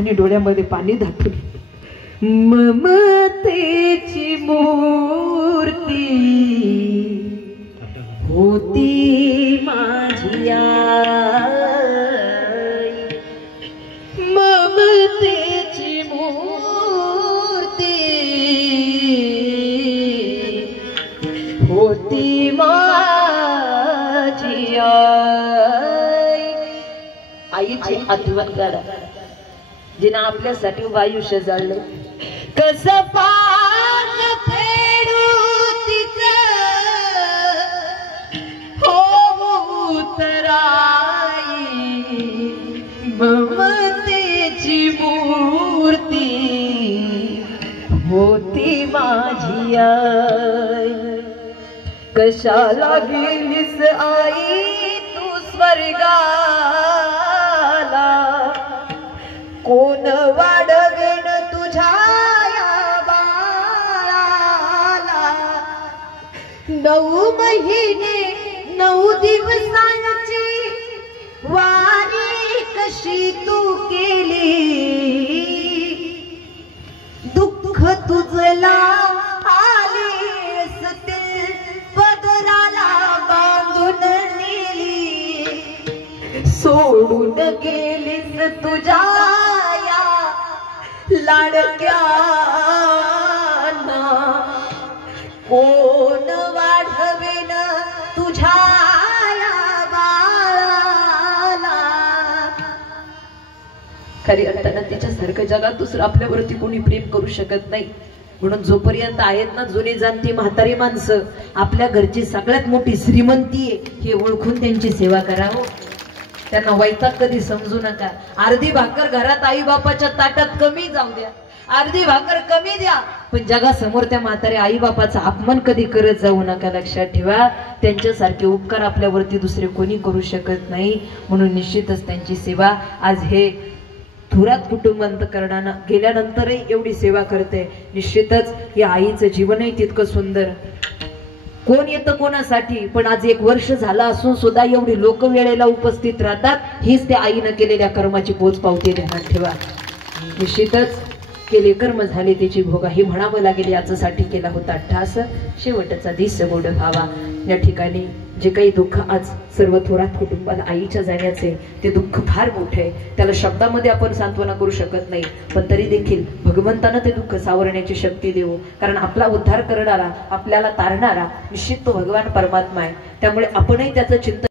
आणि डोळ्यामध्ये पाणी दाखवली. ममतेची मूर्ती होती माझी आई, ममतेची मूर्ती होती माझी आई. आईची आठवण करा जिने आपल्यासाठी उभं आयुष्य जाळले. कसं पान फेडू तिचं होऊ तर आई, ममतेची मूर्ती होती माझी आई. कशाला गेलीस आई तू स्वर्गाला, कोण वाढवेन तुझ्या या बाळाला. 9 महिने 9 दिवसांची वारी कशी तू केली, दुःख तुझला आलीस ते पदराला बांधून नेली. सोडून गेलीस तुझ्या लाडक्यांना, कोण वाढवेन तुझ्या बाळाला. खरी अर्थानं तिच्यासारखं जगात दुसरं आपल्यावरती कोणी प्रेम करू शकत नाही. म्हणून जोपर्यंत आहेत ना जुनी जाणती म्हातारी माणसं, आपल्या घरची सगळ्यात मोठी श्रीमंती आहे हे ओळखून त्यांची सेवा करावं. त्यांना वैताग कधी समजू नका. अर्धी भाकर घरात आई बापाच्या ताटात कमी जाऊ द्या, अर्धी भाकर कमी द्या, पण जगासमोर त्या म्हाताऱ्या आई बापाचा अपमान कधी करत जाऊ नका. लक्षात ठेवा, त्यांच्यासारखे उपकार आपल्यावरती दुसरे कोणी करू शकत नाही. म्हणून निश्चितच त्यांची सेवा आज हे थोरात कुटुंबांत करणारा गेल्यानंतरही एवढी सेवा करते. निश्चितच या आईचं जीवनही तितकं सुंदर. कोण येतं कोणासाठी, पण आज 1 वर्ष झालं असून सुद्धा एवढी लोक वेळेला उपस्थित राहतात. हीच त्या आईनं केलेल्या कर्माची पोचपावती ध्यानात ठेवा. निश्चितच केले कर्म झाले त्याची भोगा हे म्हणावं लागेल. याच्यासाठी केला होता ठास शेवटचा दिस गोड व्हावा. या ठिकाणी जे काही दुःख आज सर्व थोरात कुटुंबाला आईच्या जाण्याचे, ते दुःख फार मोठे आहे. त्याला शब्दामध्ये आपण सांत्वना करू शकत नाही, पण तरी देखील भगवंतानं ते दुःख सावरण्याची शक्ती देऊ. कारण आपला उद्धार करणारा, आपल्याला तारणारा निश्चित तो भगवान परमात्मा आहे. त्यामुळे आपणही त्याचं चिंतन